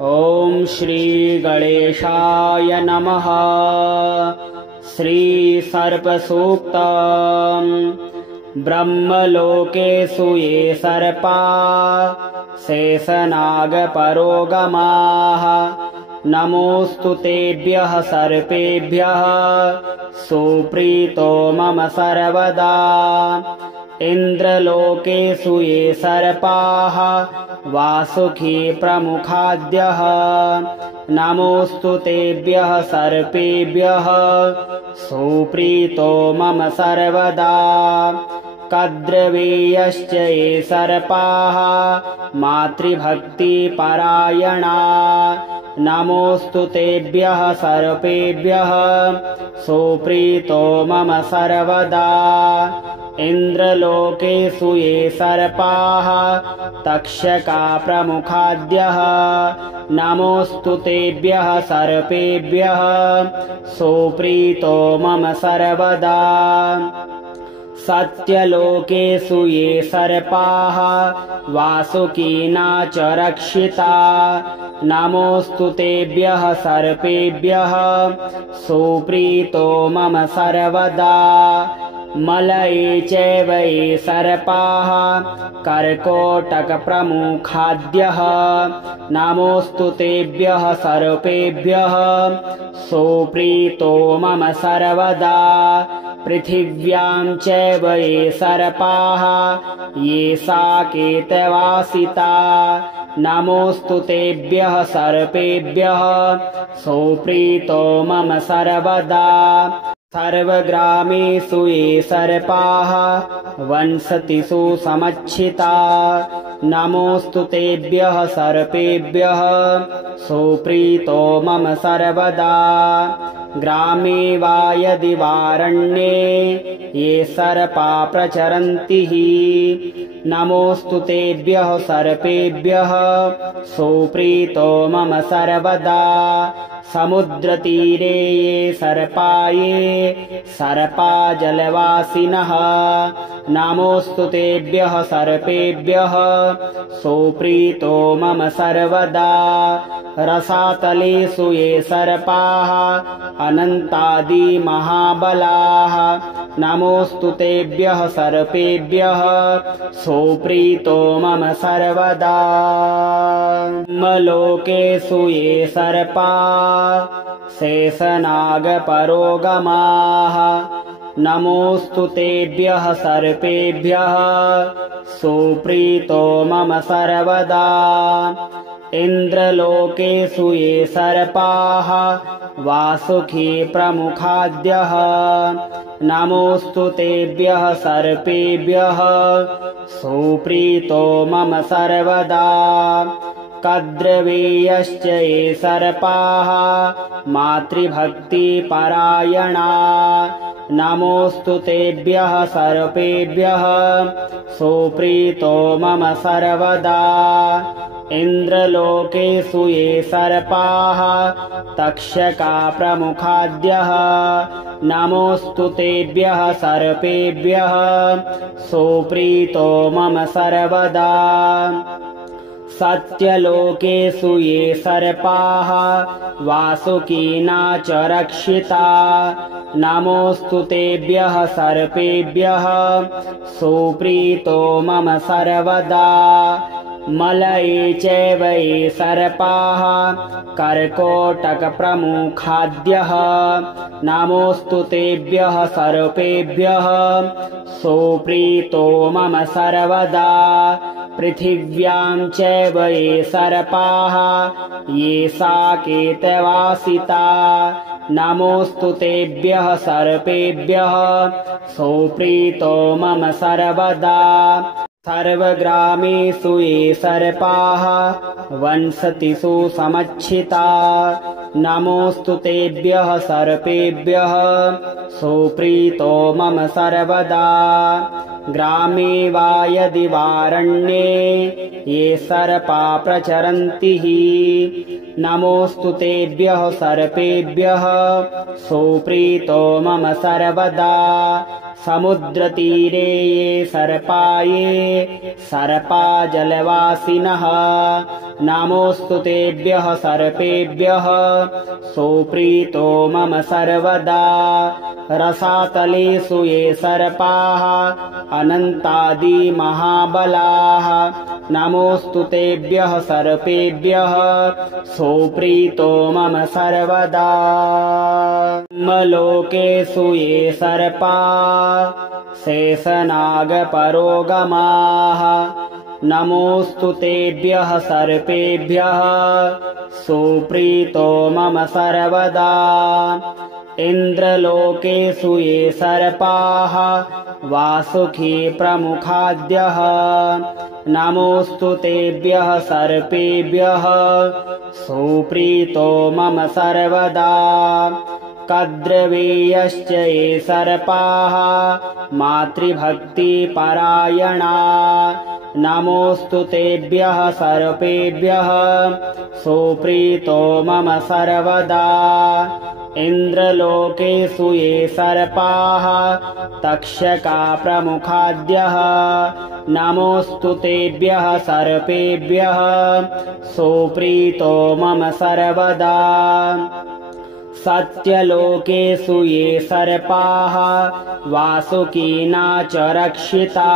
ॐ श्री गणेशाय नमः। श्री सर्पसूक्तम्। ब्रह्मलोकेषु ये सर्पा शेषनागपरोगमाः नमोऽस्तु तेभ्यः सर्पेभ्यः सुप्रीतो मम सर्वदा। इन्द्रलोकेषु ये सर्पाः वासुकी प्रमुखाद्यः नमोऽस्तु तेभ्यः सर्पेभ्यः सुप्रीतो मम सर्वदा। कद्रवीयश्च ये सर्पाः मातृभक्तिपरायणा नमोऽस्तु तेभ्यः सर्पेभ्यः सुप्रीतो मम सर्वदा। इन्द्रलोकेषु ये सर्पाः तक्षका प्रमुखाद्यः नमोऽस्तु तेभ्यः सर्पेभ्यः सुप्रीतो मम सर्वदा। सत्यलोकेषु ये सर्पाः वासुकीना च रक्षिता नमोऽस्तु तेभ्यः सर्पेभ्यः सुप्रीतो मम सर्वदा। मलये चैव ये सर्पाः कर्कोटकप्रमुखाद्यः नमोऽस्तु तेभ्यः सर्पेभ्यः सुप्रीतो मम सर्वदा। पृथिव्यां चैव ये सर्पाः ये साकेतवासिता नमोऽस्तु तेभ्यः सर्पेभ्यः सुप्रीतो मम सर्वदा। सर्वग्रामेषु ये सर्पाः वंसतिषु समच्छिता नमोऽस्तु तेभ्यः सर्पेभ्यः सुप्रीतो मम सर्वदा। ग्रामे वा यदि वारण्ये ये सर्पा प्रचरन्ति नमोऽस्तु तेभ्यः सर्पेभ्यः सुप्रीतो मम सर्वदा। समुद्रतीरे ये सर्पा जलवासिनः नमोऽस्तु तेभ्यः सर्पेभ्यः सुप्रीतो मम सर्वदा। रसातलेषु ये सर्पाः अनन्तादि महाबलाः नमोऽस्तु तेभ्यः सर्पेभ्यः सुप्रीतो मम सर्वदा। ब्रह्मलोकेषु ये सर्पा शेषनागपरोगमाः नमोऽस्तु तेभ्यः सर्पेभ्यः सुप्रीतो मम सर्वदा। इन्द्रलोकेषु ये सर्पाः वासुकी प्रमुखाद्यः नमोऽस्तु तेभ्यः सर्पेभ्यः सुप्रीतो मम सर्वदा। कद्रवीयश्च ये सर्पाः मातृभक्तिपरायणा नमोऽस्तु तेभ्यः सर्पेभ्यः सुप्रीतो मम सर्वदा। इन्द्रलोकेषु ये सर्पाः तक्षका प्रमुखाद्यः नमोऽस्तु तेभ्यः सर्पेभ्यः सुप्रीतो मम सर्वदा। सत्यलोकेषु ये सर्पाः वासुकीना च रक्षिता नमोऽस्तु तेभ्यः सर्पेभ्यः सुप्रीतो मम सर्वदा। मलये चैव ये सर्पाः कर्कोटकप्रमुखाद्यः नमोऽस्तु तेभ्यः सर्पेभ्यः सुप्रीतो मम सर्वदा। पृथिव्यां चैव ये सर्पाः ये साकेतवासिता नमोऽस्तु तेभ्यः सर्पेभ्यः सुप्रीतो मम सर्वदा। सर्वग्रामेषु ये सर्पाः वंसतिषु समच्छिता नमोऽस्तु तेभ्यः सर्पेभ्यः सुप्रीतो मम सर्वदा। ग्रामे वा यदि वारण्ये ये सर्पा प्रचरन्ति नमोऽस्तु तेभ्यः सर्पेभ्यः सुप्रीतो मम सर्वदा। समुद्रतीरे ये सर्पा ये सर्पा जलवासिनः नमोऽस्तु तेभ्यः सर्पेभ्यः सुप्रीतो मम सर्वदा रसातलेषु ये सर्पाः अनन्तादि महाबलाः नमोऽस्तु तेभ्यः सर्पेभ्यः सुप्रीतो मम सर्वदा लोकेषु ये सर्पा शेषनागपरोगमाः नमोऽस्तु तेभ्यः सर्पेभ्यः सुप्रीतो मम सर्वदा इन्द्रलोकेषु ये सर्पाः वासुकी प्रमुखाद्यः नमोऽस्तु तेभ्यः सर्पेभ्यः सुप्रीतो मम सर्वदा कद्रवीयश्च ये सर्पाः मातृभक्तिपरायणा नमोऽस्तु तेभ्यः सर्पेभ्यः सुप्रीतो मम सर्वदा इन्द्रलोकेषु ये सर्पाः तक्षका प्रमुखाद्यः नमोऽस्तु तेभ्यः सर्पेभ्यः सुप्रीतो मम सर्वदा सत्यलोकेषु ये सर्पाः वासुकीना च रक्षिता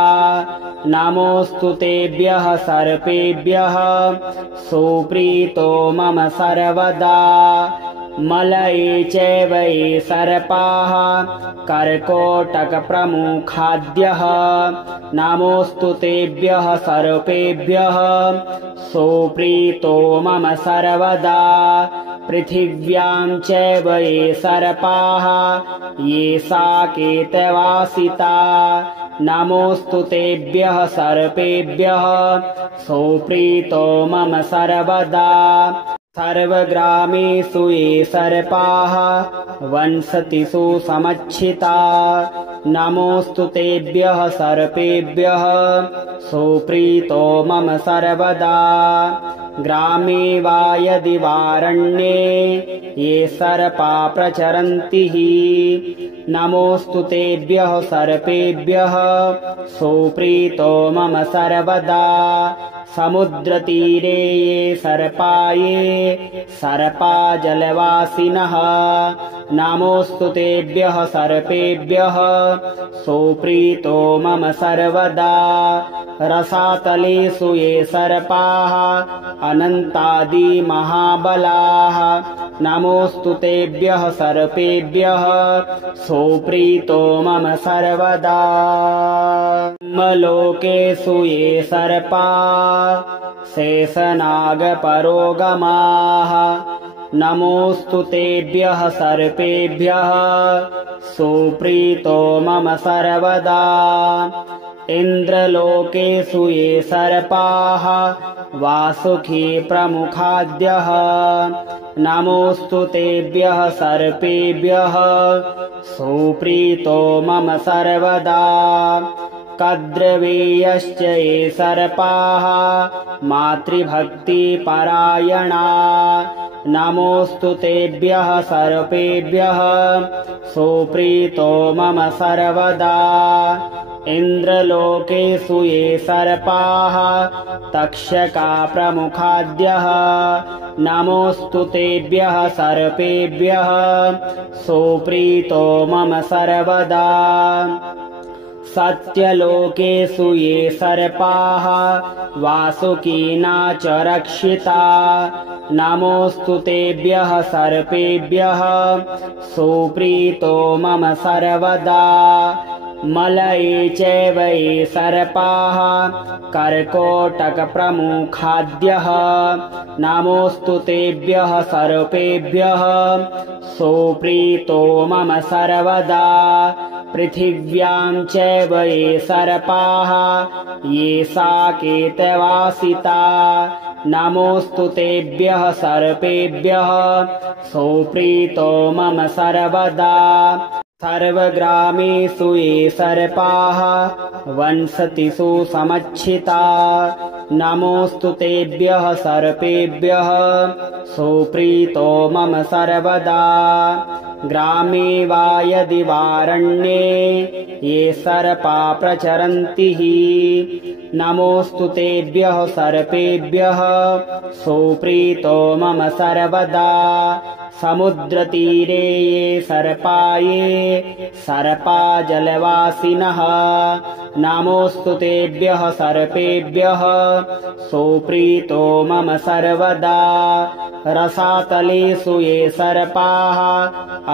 नमोऽस्तु तेभ्यः सर्पेभ्यः सुप्रीतो मम सर्वदा मलये चैव ये सर्पाः कर्कोटकप्रमुखाद्यः नमोऽस्तु तेभ्यः सर्पेभ्यः सुप्रीतो मम सर्वदा पृथिव्यां चैव ये सर्पाः ये साकेतवासिता नमोऽस्तु तेभ्यः सर्पेभ्यः सुप्रीतो मम सर्वदा सर्वग्रामेषु ये सर्पाः वंसतिषु समच्छिता नमोऽस्तु तेभ्यः सर्पेभ्यः सुप्रीतो मम सर्वदा ग्रामे वा यदि वारण्ये ये सर्पा प्रचरन्ति नमोऽस्तु तेभ्यः सर्पेभ्यः सुप्रीतो मम सर्वदा समुद्रतीरे ये सर्पा ये सर्पा जलवासिनः नमोऽस्तु तेभ्यः सर्पेभ्यः सुप्रीतो मम सर्वदा रसातलेषु ये सर्पाः अनन्तादि महाबलाः नमोऽस्तु तेभ्यः सर्पेभ्यः सुप्रीतो मम सर्वदा लोकेषु ये सर्पा शेषनागपरोगमाः नमोऽस्तु तेभ्यः सर्पेभ्यः सुप्रीतो मम सर्वदा इन्द्रलोकेषु ये सर्पाः वासुकी प्रमुखाद्यः नमोऽस्तु तेभ्यः सर्पेभ्यः सुप्रीतो मम सर्वदा कद्रवीयश्च ये सर्पाः मातृभक्तिपरायणा नमोऽस्तु तेभ्यः सर्पेभ्यः सुप्रीतो मम सर्वदा इन्द्रलोकेषु ये सर्पाः तक्षका प्रमुखाद्यः नमोऽस्तु तेभ्यः सर्पेभ्यः सुप्रीतो मम सर्वदा सत्यलोकेषु ये सर्पाः वासुकीना च रक्षिता नमोऽस्तु तेभ्यः सर्पेभ्यः सुप्रीतो मम सर्वदा मलये चैव ये सर्पाः कर्कोटकप्रमुखाद्यः नमोऽस्तु तेभ्यः सर्पेभ्यः सुप्रीतो मम सर्वदा पृथिव्यां चैव ये सर्पाः ये साकेतवासिता नमोऽस्तु तेभ्यः सर्पेभ्यः सुप्रीतो मम सर्वदा सर्वग्रामेषु ये सर्पाः वंसतिषु समच्छिता नमोऽस्तु तेभ्यः सर्पेभ्यः सुप्रीतो मम सर्वदा ग्रामे वा यदि वारण्ये ये सर्पा प्रचरन्ति नमोऽस्तु तेभ्यः सर्पेभ्यः सुप्रीतो मम सर्वदा समुद्रतीरे ये सर्पा जलवासिनः नमोऽस्तु तेभ्यः सर्पेभ्यः सुप्रीतो मम सर्वदा रसातलेषु ये सर्पाः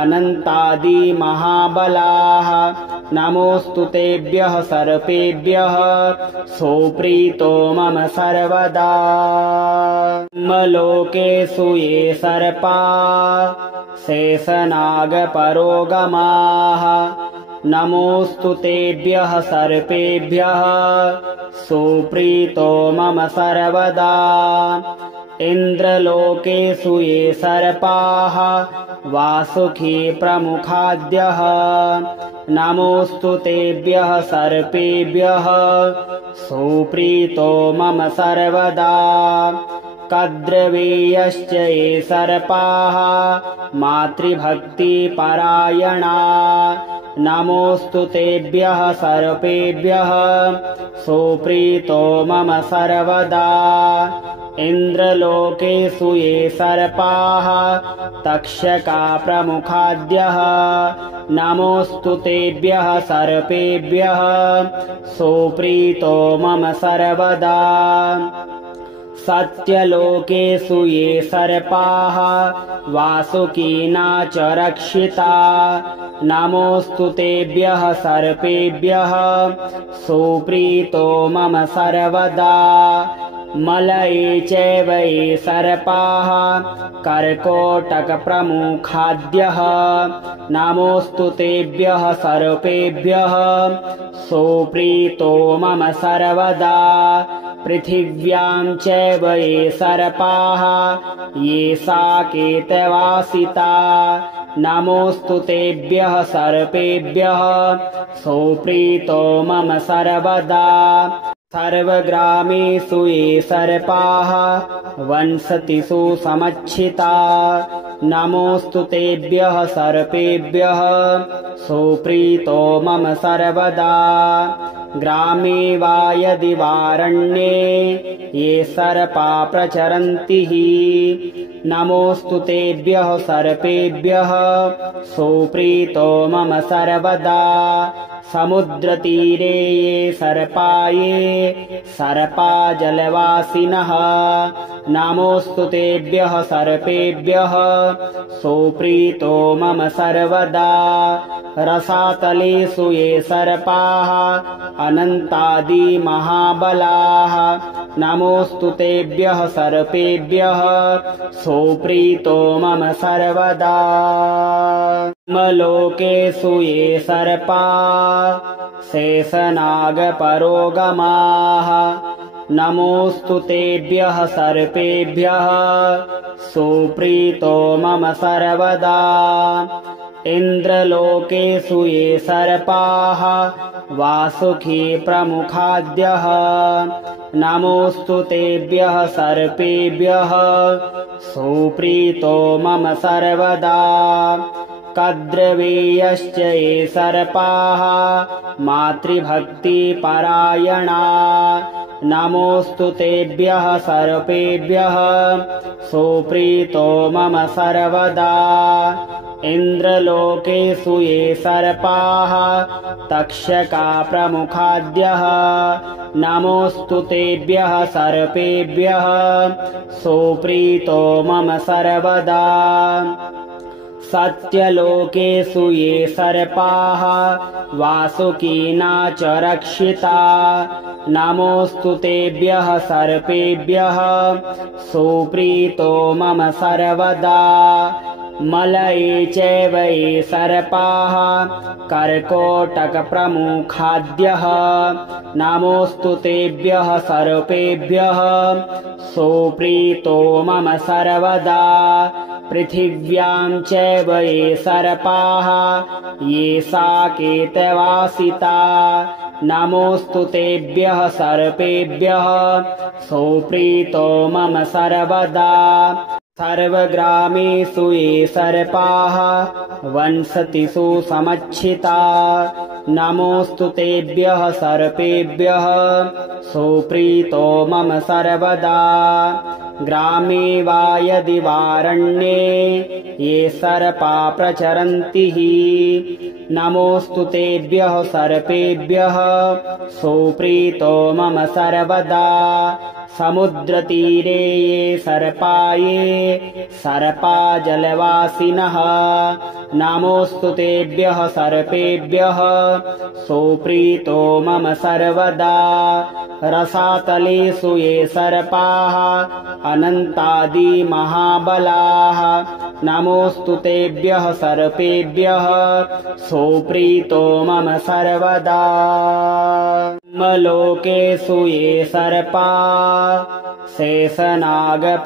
अनन्तादि महाबलाः नमोऽस्तु तेभ्यः सर्पेभ्यः सुप्रीतो मम सर्वदा ब्रह्मलोकेषु ये सर्पाः शेषनागपरोगमाः नमोऽस्तु तेभ्यः सर्पेभ्यः सुप्रीतो मम सर्वदा इन्द्रलोकेषु ये सर्पाः वासुकी प्रमुखाद्यः नमोऽस्तु तेभ्यः सर्पेभ्यः सुप्रीतो मम सर्वदा कद्रवीयश्च ये सर्पाः मातृभक्तिपरायणा नमोऽस्तु तेभ्यः सर्पेभ्यः सुप्रीतो मम सर्वदा इन्द्रलोकेषु ये सर्पाः तक्षका प्रमुखाद्यः नमोऽस्तु तेभ्यः सर्पेभ्यः सुप्रीतो मम सर्वदा सत्यलोकेषु ये सर्पाः वासुकीना च रक्षिता नमोऽस्तु तेभ्यः सर्पेभ्यः सुप्रीतो मम सर्वदा मलये चैव ये सर्पाः कर्कोटकप्रमुखाद्यः नमोऽस्तु तेभ्यः सर्पेभ्यः सुप्रीतो मम सर्वदा पृथिव्यां चैव ये सर्पाः ये साकेतवासिता नमोऽस्तु तेभ्यः सर्पेभ्यः सुप्रीतो मम सर्वदा सर्वग्रामेषु ये सर्पाः वंसतिषु समच्छिता नमोऽस्तु तेभ्यः सर्पेभ्यः सुप्रीतो मम सर्वदा ग्रामे वा यदि वारण्ये ये सर्पा प्रचरन्ति नमोऽस्तु तेभ्यः सर्पेभ्यः सुप्रीतो मम सर्वदा समुद्रतीरे ये सर्पा जलवासिनः नमोऽस्तु तेभ्यः सर्पेभ्यः सुप्रीतो मम सर्वदा रसातलेषु ये सर्पाः अनन्तादि महाबलाः नमोऽस्तु तेभ्यः सर्पेभ्यः सुप्रीतो मम सर्वदा ब्रह्मलोकेषु ये सर्पाः शेषनागपरोगमाः नमोऽस्तु तेभ्यः सर्पेभ्यः सुप्रीतो मम सर्वदा इन्द्रलोकेषु ये सर्पाः वासुकी प्रमुखाद्यः नमोऽस्तु तेभ्यः सर्पेभ्यः सुप्रीतो मम सर्वदा कद्रवीयश्च ये सर्पाः मातृभक्तिपरायणा नमोऽस्तु तेभ्यः सर्पेभ्यः सुप्रीतो मम सर्वदा इन्द्रलोकेषु ये सर्पाः तक्षका प्रमुखाद्यः नमोऽस्तु तेभ्यः सर्पेभ्यः सुप्रीतो मम सर्वदा सत्यलोकेषु ये सर्पाः वासुकीना च रक्षिता नमोऽस्तु तेभ्यः सर्पेभ्यः सुप्रीतो मम सर्वदा मलये चैव ये सर्पाः कर्कोटकप्रमुखाद्यः नमोऽस्तु तेभ्यः सर्पेभ्यः सुप्रीतो मम सर्वदा पृथिव्यां चैव ये सर्पाः ये साकेतवासिता नमोऽस्तु तेभ्यः सर्पेभ्यः सुप्रीतो मम सर्वदा सर्वग्रामेषु ये सर्पाः वसन्ति सुसमच्छिता नमोऽस्तु तेभ्यः सर्पेभ्यः सुप्रीतो मम सर्वदा ग्रामे वा यदि वारण्ये ये सर्पा प्रचरन्ति नमोऽस्तु तेभ्यः सर्पेभ्यः सुप्रीतो मम सर्वदा समुद्रतीरे ये सर्पा जलवासिनः नमोऽस्तु तेभ्यः सर्पेभ्यः सुप्रीतो मम सर्वदा रसातलेषु ये सर्पाः अनन्तादि महाबलाः नमोऽस्तु तेभ्यः सर्पेभ्यः सुप्रीतो मम सर्वदा लोकेषु ये सर्पा शेषनागपरोगमाः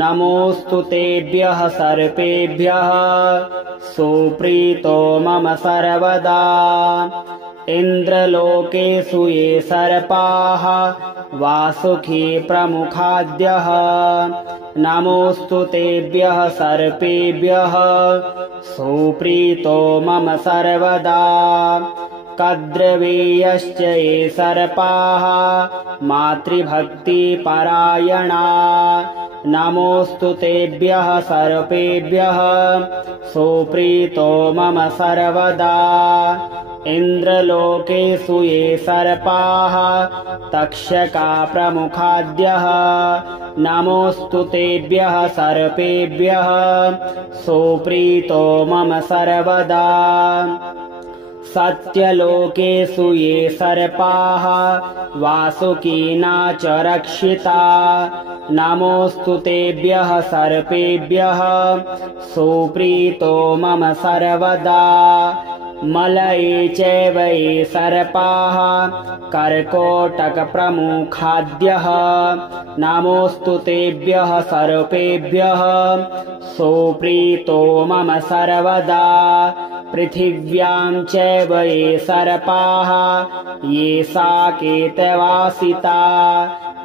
नमोऽस्तु तेभ्यः सर्पेभ्यः सुप्रीतो मम सर्वदा इन्द्रलोकेषु ये सर्पाः वासुकी प्रमुखाद्यः नमोऽस्तु तेभ्यः सर्पेभ्यः सुप्रीतो मम सर्वदा कद्रवीयश्च ये सर्पाः मातृभक्तिपरायणा नमोऽस्तु तेभ्यः सर्पेभ्यः सुप्रीतो मम सर्वदा इन्द्रलोकेषु ये सर्पाः तक्षका प्रमुखाद्यः नमोऽस्तु तेभ्यः सर्पेभ्यः सुप्रीतो मम सर्वदा सत्यलोकेषु ये सर्पाः वासुकीना च रक्षिता नमोऽस्तु तेभ्यः सर्पेभ्यः सुप्रीतो मम सर्वदा मलये चैव ये सर्पाः कर्कोटकप्रमुखाद्यः नमोऽस्तु तेभ्यः सर्पेभ्यः सुप्रीतो मम सर्वदा पृथिव्यां चैव ये सर्पाः ये साकेतवासिता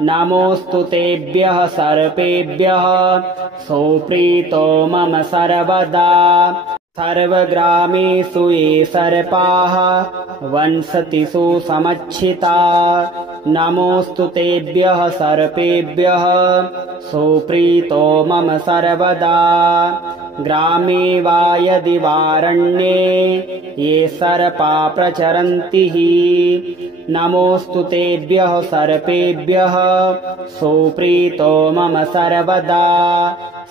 नमोऽस्तु तेभ्यः सर्पेभ्यः सुप्रीतो मम सर्वदा सर्वग्रामेषु ये सर्पाः वसन्ति सुसमच्छिता नमोऽस्तु तेभ्यः सर्पेभ्यः सुप्रीतो मम सर्वदा ग्रामे वा यदि वारण्ये ये सर्पा प्रचरन्ति नमोऽस्तु तेभ्यः सर्पेभ्यः सुप्रीतो मम सर्वदा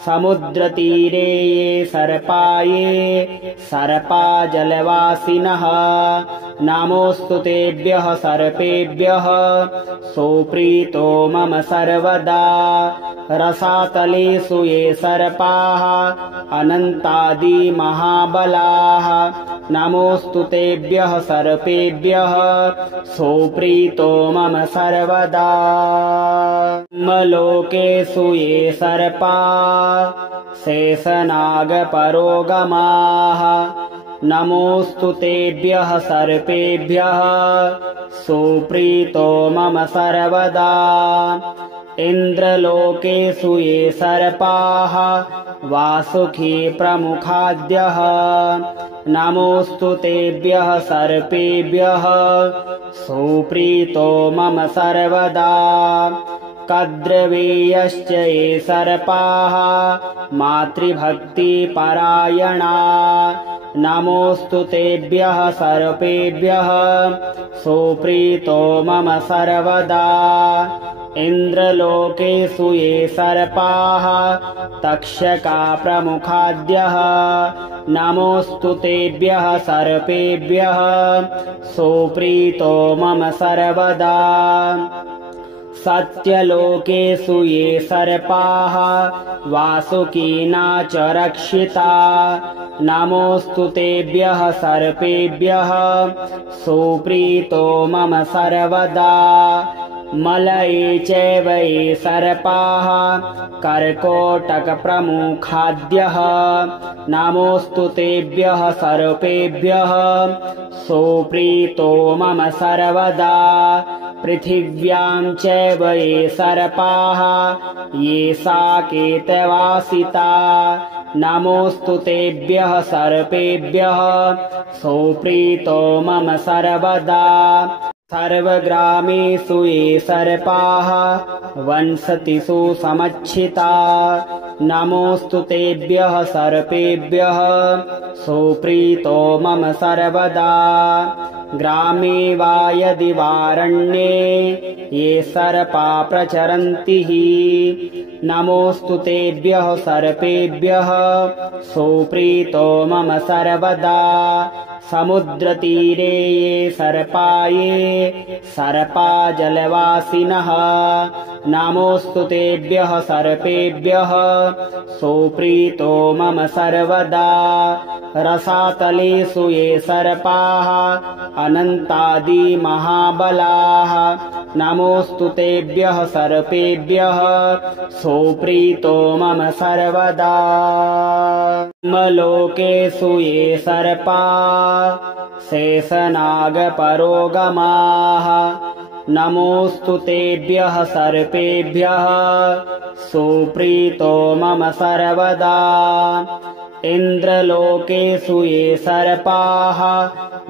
समुद्रतीरे ये सर्पा जलवासिनः नमोऽस्तु तेभ्यः सर्पेभ्यः सुप्रीतो मम सर्वदा रसातलेषु ये सर्पाः अनन्तादि महाबलाः नमोऽस्तु तेभ्यः सर्पेभ्यः सुप्रीतो मम सर्वदा लोकेषु ये सर्पा शेषनागपरोगमाः नमोऽस्तु तेभ्यः सर्पेभ्यः सुप्रीतो मम सर्वदा इन्द्रलोकेषु ये सर्पाः वासुकी प्रमुखाद्यः नमोऽस्तु तेभ्यः सर्पेभ्यः सुप्रीतो मम सर्वदा कद्रवीयश्च ये सर्पाः मातृभक्तिपरायणा नमोऽस्तु तेभ्यः सर्पेभ्यः सुप्रीतो मम सर्वदा इन्द्रलोकेषु ये सर्पाः तक्षका प्रमुखाद्यः नमोऽस्तु तेभ्यः सर्पेभ्यः सुप्रीतो मम सर्वदा सत्यलोकेषु ये सर्पाः वासुकीना च रक्षिता नमोऽस्तु तेभ्यः सर्पेभ्यः सुप्रीतो मम सर्वदा मलये चैव ये सर्पाः कर्कोटकप्रमुखाद्यः नमोऽस्तु तेभ्यः सर्पेभ्यः सुप्रीतो मम सर्वदा पृथिव्यां चैव ये सर्पाः ये साकेतवासिता नमोऽस्तु तेभ्यः सर्पेभ्यः सोऽप्रीतो मम सर्वदा सर्वग्रामेषु ये सर्पाः वसन्ति सुसमच्छिता नमोऽस्तु तेभ्यः सर्पेभ्यः सोऽप्रीतो मम सर्वदा ग्रामे वा यदि वारण्ये ये सर्पा प्रचरन्ति नमोऽस्तु तेभ्यः सर्पेभ्यः सोऽप्रीतो मम सर्वदा समुद्रतीरे ये सर्पा ये सर्पा जलवासिनः नमोऽस्तु तेभ्यः सर्पेभ्यः सोऽप्रीतो मम सर्वदा रसातलेषु ये सर्पाः अनन्तादि महाबलाः नमोऽस्तु तेभ्यः सर्पेभ्यः सोऽप्रीतो मम सर्वदा लोकेषु ये सर्पा शेषनागपरोगमाः नमोऽस्तु तेभ्यः सर्पेभ्यः सोऽप्रीतो मम सर्वदा इन्द्रलोकेषु ये सर्पाः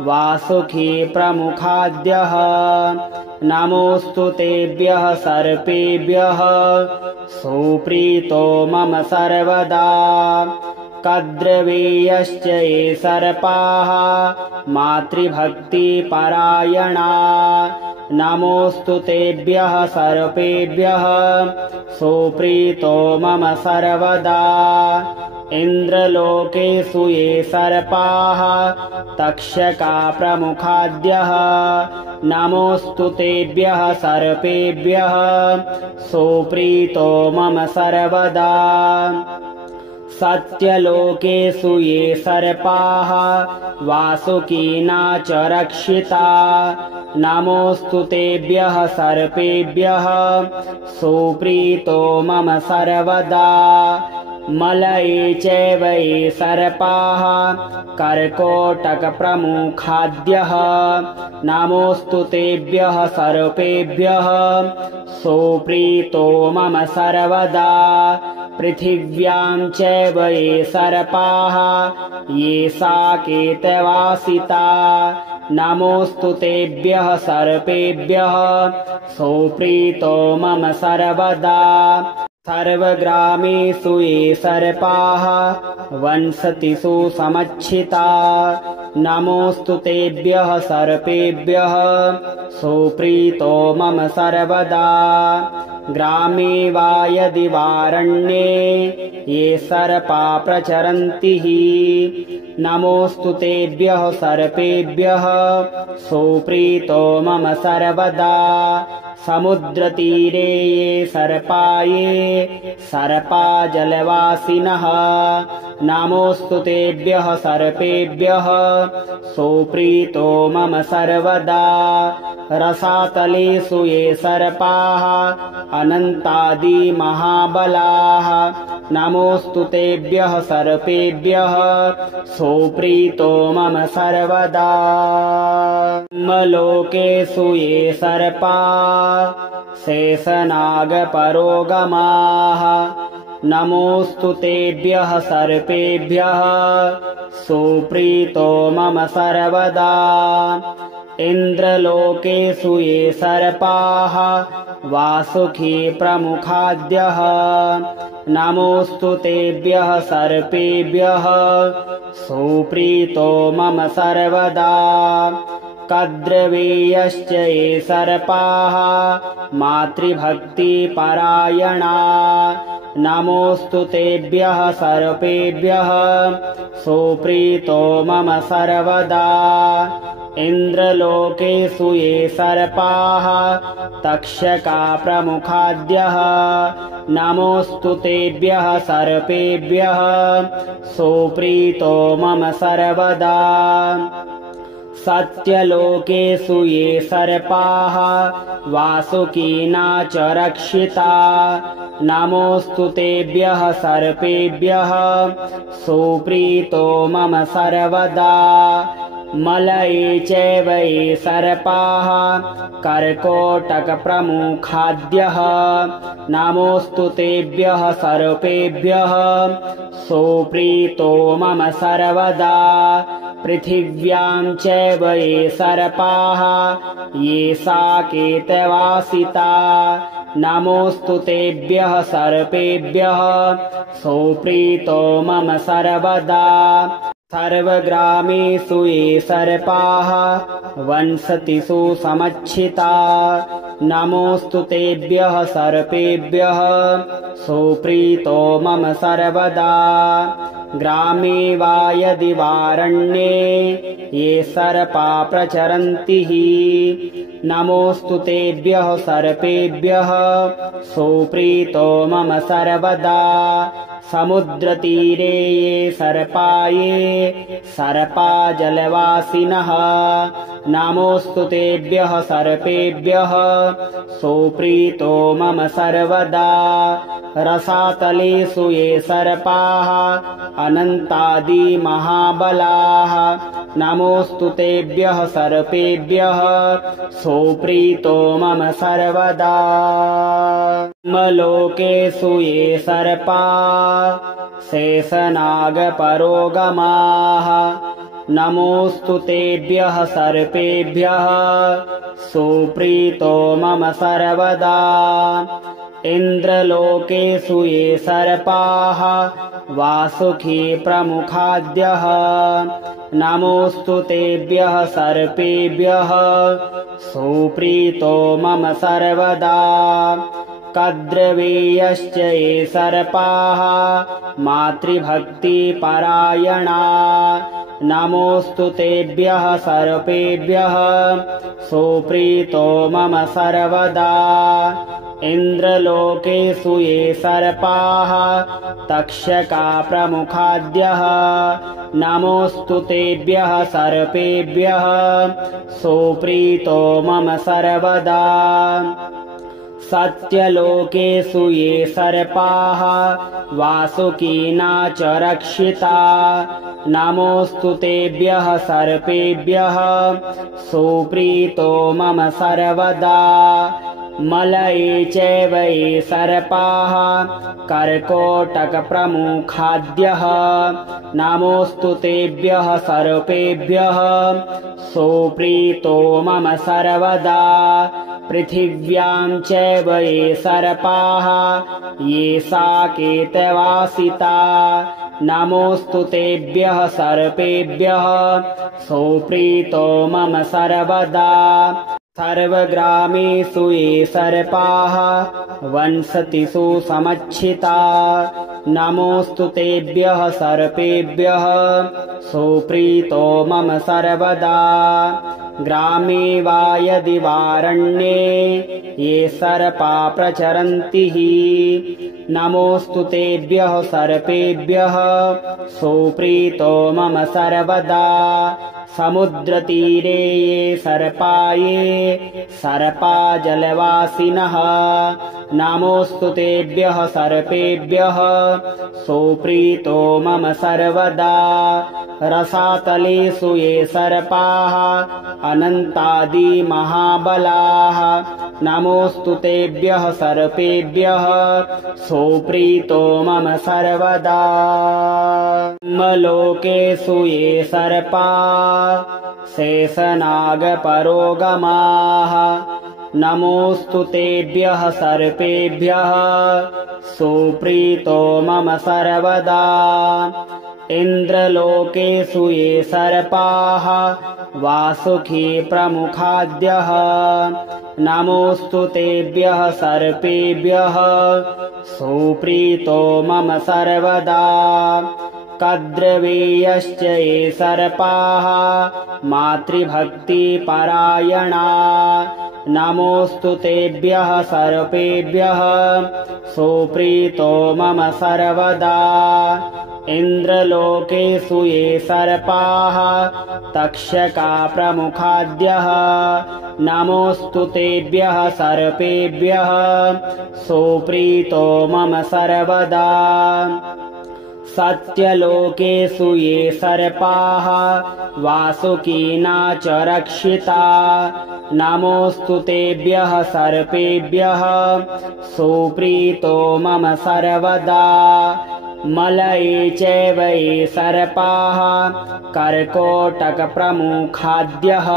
वासुकी प्रमुखाद्यः नमोऽस्तु तेभ्यः सर्पेभ्यः सोऽप्रीतो मम सर्वदा कद्रवीयश्च ये सर्पाः मातृभक्तिपरायणा नमोऽस्तु तेभ्यः सर्पेभ्यः सोऽप्रीतो मम सर्वदा इन्द्रलोकेषु ये सर्पाः तक्षका प्रमुखाद्यः नमोऽस्तु तेभ्यः सर्पेभ्यः सोऽप्रीतो मम सर्वदा सत्यलोकेषु ये सर्पाः वासुकीना च रक्षिता नमोऽस्तु तेभ्यः सर्पेभ्यः सोऽप्रीतो मम सर्वदा मलये चैव ये सर्पाः कर्कोटकप्रमुखाद्यः नमोऽस्तु तेभ्यः सर्पेभ्यः सोऽप्रीतो मम सर्वदा पृथिव्यां चैव ये सर्पाः ये साकेतवासिता नमोऽस्तु तेभ्यः सर्पेभ्यः सोऽप्रीतो मम सर्वदा सर्वग्रामेषु ये सर्पाः वसन्ति सुसमच्छिता नमोऽस्तु तेभ्यः सर्पेभ्यः सोऽप्रीतो मम सर्वदा ग्रामे वा यदि वारण्ये ये सर्पा प्रचरन्ति नमोऽस्तु तेभ्यः सर्पेभ्यः सोऽप्रीतो मम सर्वदा समुद्रतीरे ये सर्पा ये सर्पा जलवासिनः नमोऽस्तु तेभ्यः सर्पेभ्यः सोऽप्रीतो मम सर्वदा रसातलेषु ये सर्पाः अनन्तादि महाबलाः नमोऽस्तु तेभ्यः सर्पेभ्यः सोऽप्रीतो मम सर्वदा लोकेषु ये सर्पा शेषनागपरोगमाः नमोऽस्तु तेभ्यः सर्पेभ्यः सोऽप्रीतो मम सर्वदा इन्द्रलोकेषु ये सर्पाः वासुकी प्रमुखाद्यः नमोऽस्तु तेभ्यः सर्पेभ्यः सोऽप्रीतो मम सर्वदा कद्रवीयश्च ये सर्पाः मातृभक्तिपरायणा नमोऽस्तु तेभ्यः सर्पेभ्यः सोऽप्रीतो मम सर्वदा इन्द्रलोकेषु ये सर्पाः तक्षका प्रमुखाद्यः नमोऽस्तु तेभ्यः सर्पेभ्यः सोऽप्रीतो मम सर्वदा सत्यलोकेषु ये सर्पाः वासुकीना च रक्षिता नमोऽस्तु तेभ्यः सर्पेभ्यः सोऽप्रीतो मम सर्वदा मलये चैव ये सर्पाः कर्कोटकप्रमुखाद्यः नमोऽस्तु तेभ्यः सर्पेभ्यः सोऽप्रीतो मम सर्वदा पृथिव्यां चैव ये सर्पाः ये साकेतवासिता नमोऽस्तु तेभ्यः सर्पेभ्यः सोऽप्रीतो मम सर्वदा सर्वग्रामेषु ये सर्पाः वसन्ति सुसमच्छिता नमोऽस्तु तेभ्यः सर्पेभ्यः सोऽप्रीतो मम सर्वदा ग्रामे वा यदि वारण्ये ये सर्पा प्रचरन्ति नमोऽस्तु तेभ्यः सर्पेभ्यः सोऽप्रीतो मम सर्वदा समुद्रतीरे ये सर्पा जलवासिनः नमोऽस्तु तेभ्यः सर्पेभ्यः सोऽप्रीतो मम सर्वदा रसातलेषु ये सर्पाः अनन्तादि महाबलाः नमोऽस्तु तेभ्यः सर्पेभ्यः सोऽप्रीतो मम सर्वदा लोकेषु ये सर्पाः शेषनागपरोगमाः नमोऽस्तु तेभ्यः सर्पेभ्यः सोऽप्रीतो मम सर्वदा इन्द्रलोकेषु ये सर्पाः वासुकी प्रमुखाद्यः नमोऽस्तु तेभ्यः सर्पेभ्यः सोऽप्रीतो मम सर्वदा कद्रवेयश्च ये सर्पाः मातृभक्तिपरायणा नमोऽस्तु तेभ्यः सर्पेभ्यः सोऽप्रीतो मम सर्वदा इन्द्रलोकेषु ये सर्पाः तक्षका प्रमुखाद्यः नमोऽस्तु तेभ्यः सर्पेभ्यः सोऽप्रीतो मम सर्वदा सत्यलोकेषु ये सर्पाः वासुकीना च रक्षिता नमोऽस्तु तेभ्यः सर्पेभ्यः सोऽप्रीतो मम सर्वदा मलये चैव ये सर्पाः कर्कोटकप्रमुखाद्यः नमोऽस्तु तेभ्यः सर्पेभ्यः सोऽप्रीतो मम सर्वदा पृथिव्यां चैव ये सर्पाः ये साकेतवासिता नमोऽस्तु तेभ्यः सर्पेभ्यः सोऽप्रीतो मम सर्वदा सर्वग्रामेषु ये सर्पाः वसन्ति सुसमच्छिता नमोऽस्तु तेभ्यः सर्पेभ्यः सोऽप्रीतो मम सर्वदा ग्रामे वा यदि वारण्ये ये सर्पा प्रचरन्ति नमोऽस्तु तेभ्यः सर्पेभ्यः सोऽप्रीतो मम सर्वदा समुद्रतीरे ये सर्पा जलवासिनः नमोऽस्तु तेभ्यः सर्पेभ्यः सोऽप्रीतो मम सर्वदा रसातलेषु ये सर्पाः अनन्तादि महाबलाः नमोऽस्तु तेभ्यः सर्पेभ्यः सोऽप्रीतो मम सर्वदा लोकेषु ये सर्पाः शेषनागपरोगमाः नमोऽस्तु तेभ्यः सर्पेभ्यः सोऽप्रीतो मम सर्वदा इन्द्रलोकेषु ये सर्पाः वासुकी प्रमुखाद्यः नमोऽस्तु तेभ्यः सर्पेभ्यः सोऽप्रीतो मम सर्वदा कद्रवेयश्च ये सर्पाः मातृभक्तिपरायणा नमोऽस्तु तेभ्यः सर्पेभ्यः सोऽप्रीतो मम सर्वदा इन्द्रलोकेषु ये सर्पाः तक्षका प्रमुखाद्यः नमोऽस्तु तेभ्यः सर्पेभ्यः सोऽप्रीतो मम सर्वदा सत्यलोकेषु ये सर्पाः वासुकीना च रक्षिता नमोऽस्तु तेभ्यः सर्पेभ्यः सुप्रीतो मम सर्वदा मलये चैव ये सर्पाः कर्कोटकप्रमुखाद्यः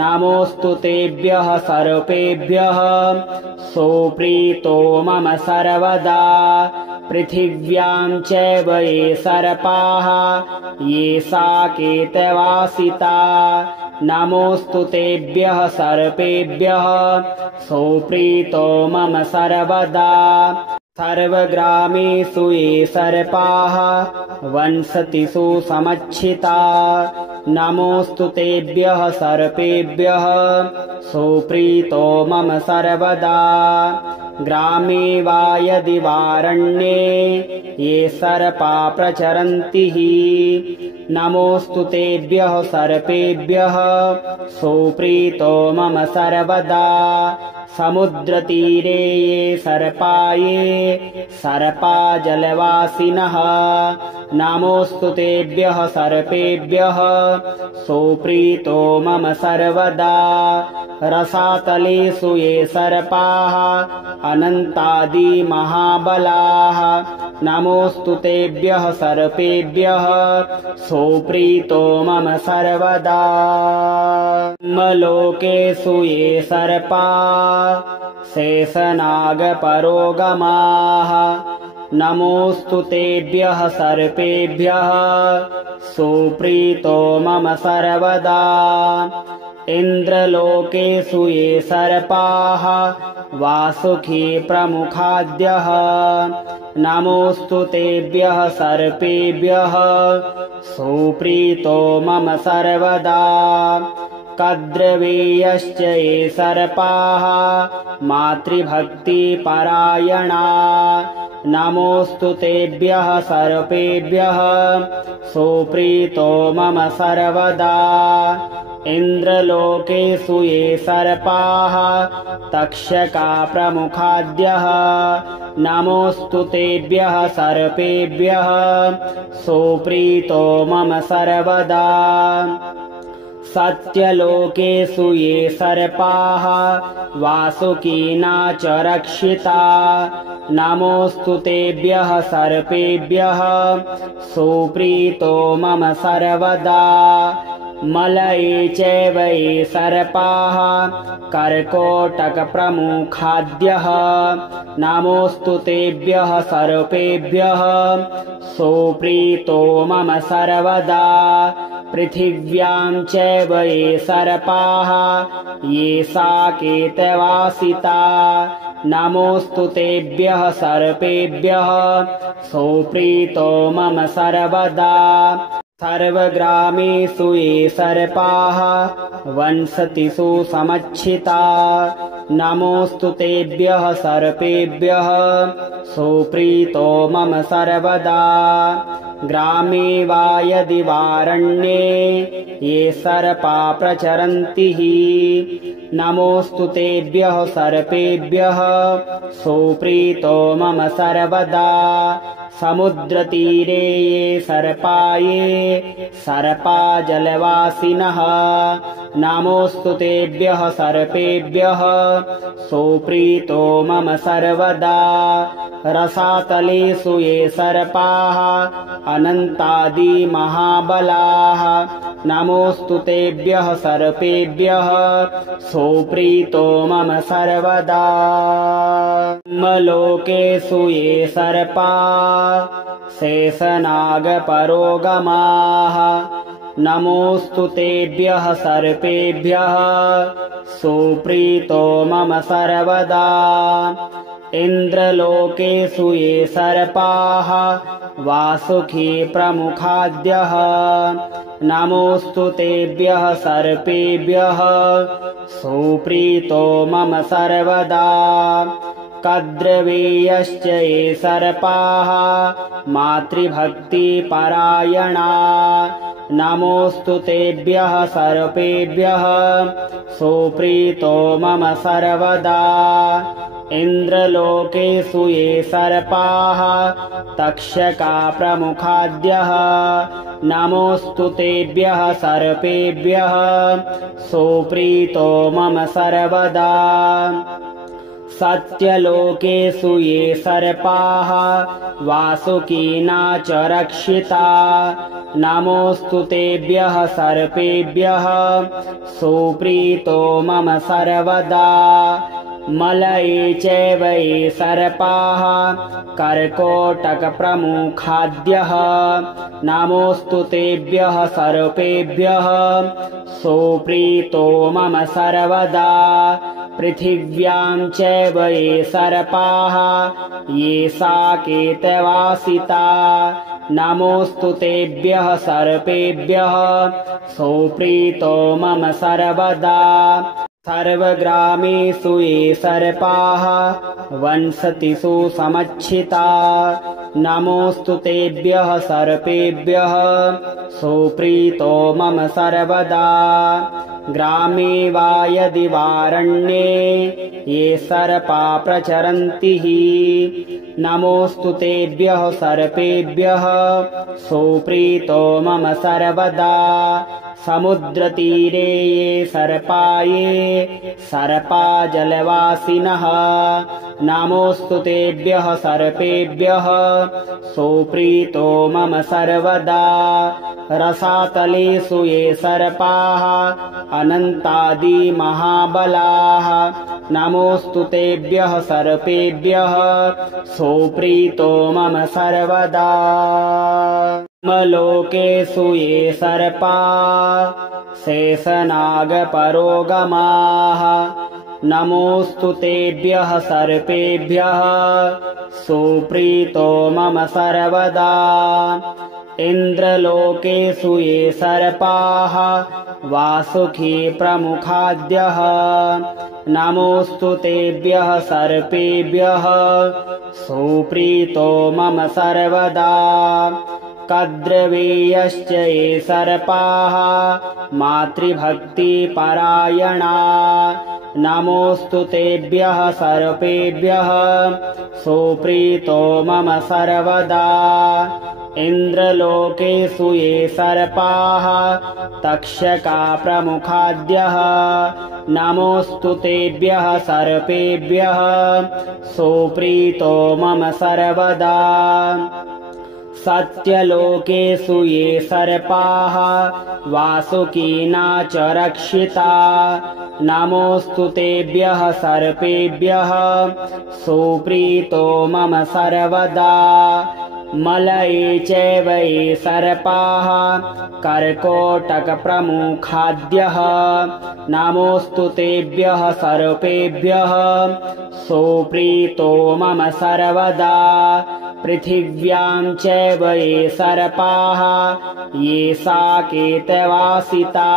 नमोऽस्तु तेभ्यः सर्पेभ्यः सुप्रीतो मम सर्वदा पृथिव्यां चैव ये सर्पाः ये साकेतवासिता नमोऽस्तु तेभ्यः सर्पेभ्यः सुप्रीतो मम सर्वदा सर्वग्रामेषु ये सर्पाः वसन्ति सुसमच्छिता नमोऽस्तु तेभ्यः सर्पेभ्यः सुप्रीतो मम सर्वदा ग्रामे वा यदि वारण्ये ये सर्पा प्रचरन्ति नमोऽस्तु तेभ्यः सर्पेभ्यः सुप्रीतो मम सर्वदा समुद्रतीरे ये सर्पा जलवासिनः नमोऽस्तु तेभ्यः सर्पेभ्यः सुप्रीतो मम सर्वदा रसातलेषु ये सर्पाः अनन्तादि महाबलाः नमोऽस्तु तेभ्यः सर्पेभ्यः सुप्रीतो मम सर्वदा लोकेषु ये सर्पाः शेषनागपरोगमाः नमोऽस्तु तेभ्यः सर्पेभ्यः सुप्रीतो मम सर्वदा इन्द्रलोकेषु ये सर्पाः वासुकी प्रमुखाद्यः नमोऽस्तु तेभ्यः सर्पेभ्यः सुप्रीतो मम सर्वदा कद्रवीयश्च ये सर्पाः मातृभक्तिपरायणा नमोऽस्तु तेभ्यः सर्पेभ्यः सुप्रीतो मम सर्वदा इन्द्रलोकेषु ये सर्पाः तक्षका प्रमुखाद्यः नमोऽस्तु तेभ्यः सर्पेभ्यः सुप्रीतो मम सर्वदा सत्यलोकेषु ये सर्पाः वासुकीना च रक्षिता नमोऽस्तु तेभ्यः सर्पेभ्यः सुप्रीतो मम सर्वदा मलये चैव ये सर्पाः कर्कोटकप्रमुखाद्यः नमोऽस्तु तेभ्यः सर्पेभ्यः सुप्रीतो मम सर्वदा पृथिव्यां चैव ये सर्पाः ये साकेतवासिता नमोऽस्तु तेभ्यः सर्पेभ्यः सुप्रीतो मम सर्वदा सर्वग्रामेषु ये सर्पाः वसन्ति सुसमच्छिता नमोऽस्तु तेभ्यः सर्पेभ्यः सुप्रीतो मम सर्वदा ग्रामे वा यदि वारण्ये ये सर्पा प्रचरन्ति नमोऽस्तु तेभ्यः सर्पेभ्यः सुप्रीतो मम सर्वदा समुद्रतीरे ये सर्पा जलवासिनः नमोऽस्तु तेभ्यः सर्पेभ्यः सुप्रीतो मम सर्वदा रसातलेषु ये सर्पाः अनन्तादि महाबलाः नमोऽस्तु तेभ्यः सर्पेभ्यः सुप्रीतो मम सर्वदा लोकेषु ये सर्पाः शेषनागपरोगमाः नमोऽस्तु तेभ्यः सर्पेभ्यः सुप्रीतो मम सर्वदा इन्द्रलोकेषु ये सर्पाः वासुकी प्रमुखाद्यः नमोऽस्तु तेभ्यः सर्पेभ्यः सुप्रीतो मम सर्वदा कद्रवेयश्च ये सर्पाः मातृभक्तिपरायणा नमोऽस्तु तेभ्यः सर्पेभ्यः सुप्रीतो मम सर्वदा इन्द्रलोकेषु ये सर्पाः तक्षका प्रमुखाद्यः नमोऽस्तु तेभ्यः सर्पेभ्यः सुप्रीतो मम सर्वदा सत्यलोकेषु ये सर्पाः वासुकीना च रक्षिता नमोऽस्तु तेभ्यः सर्पेभ्यः सुप्रीतो मम सर्वदा मलये चैव ये सर्पाः कर्कोटकप्रमुखाद्यः नमोऽस्तु तेभ्यः सर्पेभ्यः सुप्रीतो मम सर्वदा पृथिव्यां चैव ये सर्पाः ये साकेतवासिता नमोऽस्तु तेभ्यः सर्पेभ्यः सुप्रीतो मम सर्वदा सर्वग्रामेषु ये सर्पाः वसन्ति सुसमच्छिता नमोऽस्तु तेभ्यः सर्पेभ्यः सुप्रीतो मम सर्वदा ग्रामे वा यदि वारण्ये ये सर्पा प्रचरन्ति नमोऽस्तु तेभ्यः सर्पेभ्यः सुप्रीतो मम सर्वदा समुद्रतीरे ये सर्पा जलवासिनः नमोऽस्तु तेभ्यः सर्पेभ्यः सुप्रीतो मम सर्वदा रसातलेषु ये सर्पाः अनन्तादिमहाबलाः नमोऽस्तु तेभ्यः सर्पेभ्यः सुप्रीतो मम सर्वदा लोकेषु ये सर्पा शेषनागपरोगमाः नमोऽस्तु तेभ्यः सर्पेभ्यः सुप्रीतो मम सर्वदा इन्द्रलोकेषु ये सर्पाः वासुकी प्रमुखाद्यः नमोऽस्तु तेभ्यः सर्पेभ्यः सुप्रीतो मम सर्वदा कद्रवेयश्च ये सर्पाः मातृभक्तिपरायणा नमोऽस्तु तेभ्यः सर्पेभ्यः सुप्रीतो मम सर्वदा इन्द्रलोकेषु ये सर्पाः तक्षका प्रमुखाद्यः नमोऽस्तु तेभ्यः सर्पेभ्यः सुप्रीतो मम सर्वदा सत्यलोकेषु ये सर्पाः वासुकीना च रक्षिता नमोऽस्तु तेभ्यः सर्पेभ्यः सुप्रीतो मम सर्वदा मलये चैव ये सर्पाः कर्कोटकप्रमुखाद्यः नमोऽस्तु तेभ्यः सर्पेभ्यः सुप्रीतो मम सर्वदा पृथिव्यां चैव ये सर्पाः ये साकेतवासिता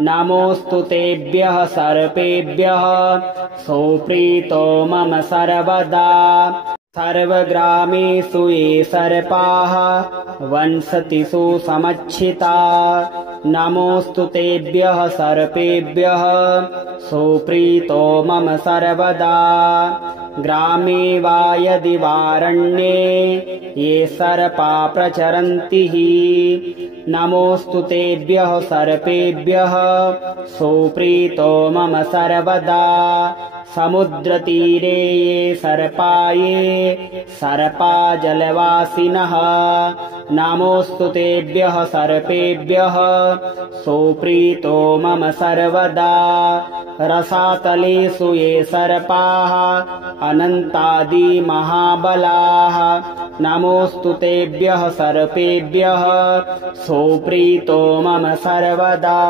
नमोऽस्तु तेभ्यः सर्पेभ्यः सुप्रीतो मम सर्वदा सर्वग्रामेषु ये सर्पाः वसन्ति सुसमच्छिता नमोऽस्तु तेभ्यः सर्पेभ्यः सुप्रीतो मम सर्वदा ग्रामे वा यदि वारण्ये ये सर्पा प्रचरन्ति नमोऽस्तु तेभ्यः सर्पेभ्यः सुप्रीतो मम सर्वदा समुद्रतीरे ये सर्पा जलवासिनः नमोऽस्तु तेभ्यः सर्पेभ्यः सुप्रीतो मम सर्वदा रसातलेषु ये सर्पाः अनन्तादिमहाबलाः नमोऽस्तु तेभ्यः सर्पेभ्यः सुप्रीतो मम सर्वदा।